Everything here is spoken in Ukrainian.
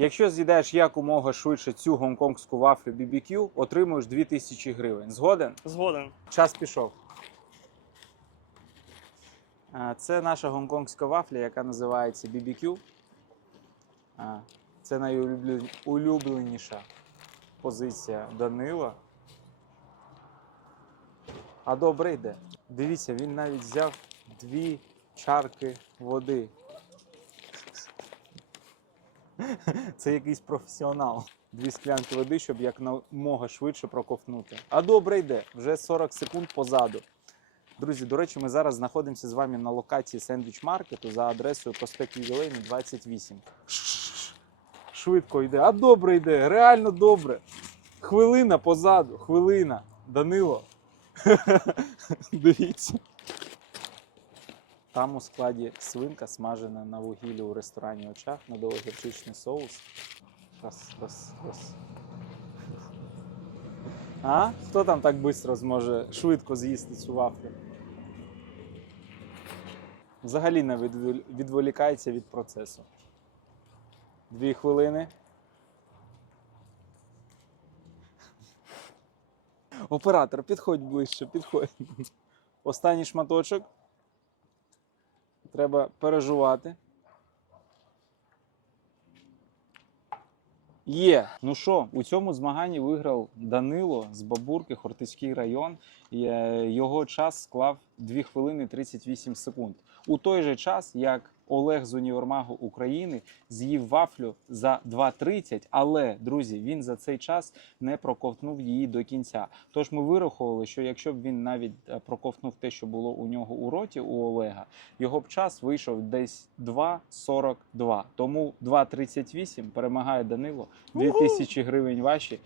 Якщо з'їдаєш якомога швидше цю гонконгську вафлю BBQ, отримуєш 2000 гривень. Згоден? Згоден. Час пішов. Це наша гонконгська вафля, яка називається BBQ. Це найулюбленіша позиція Данила. А добре йде. Дивіться, він навіть взяв дві чарки води. Це якийсь професіонал. Дві склянки води, щоб якомога швидше проковтнути. А добре йде, вже 40 секунд позаду. Друзі, до речі, ми зараз знаходимося з вами на локації сендвіч маркету за адресою проспект Ювілейний 28. Швидко йде, а добре йде, реально добре. Хвилина позаду, хвилина. Данило. Дивіться. Там у складі свинка смажена на вугіллі у ресторані очах, медово-гірчичний соус. Раз, раз, раз. А? Хто там так швидко зможе швидко з'їсти цю вафлю? Взагалі не відволікається від процесу. Дві хвилини. Оператор, підходь ближче, підходь. Останній шматочок. Треба пережувати. Є. Ну що, у цьому змаганні виграв Данило з Бабурки, Хортицький район. Його час склав 2 хвилини 38 секунд. У той же час, як Олег з універмагу України з'їв вафлю за 2.30, але друзі, він за цей час не проковтнув її до кінця. Тож ми вираховували, що якщо б він навіть е, проковтнув те, що було у нього у роті у Олега, його б час вийшов десь 2.42. Тому 2.38 перемагає Данило. 2000 гривень ваші.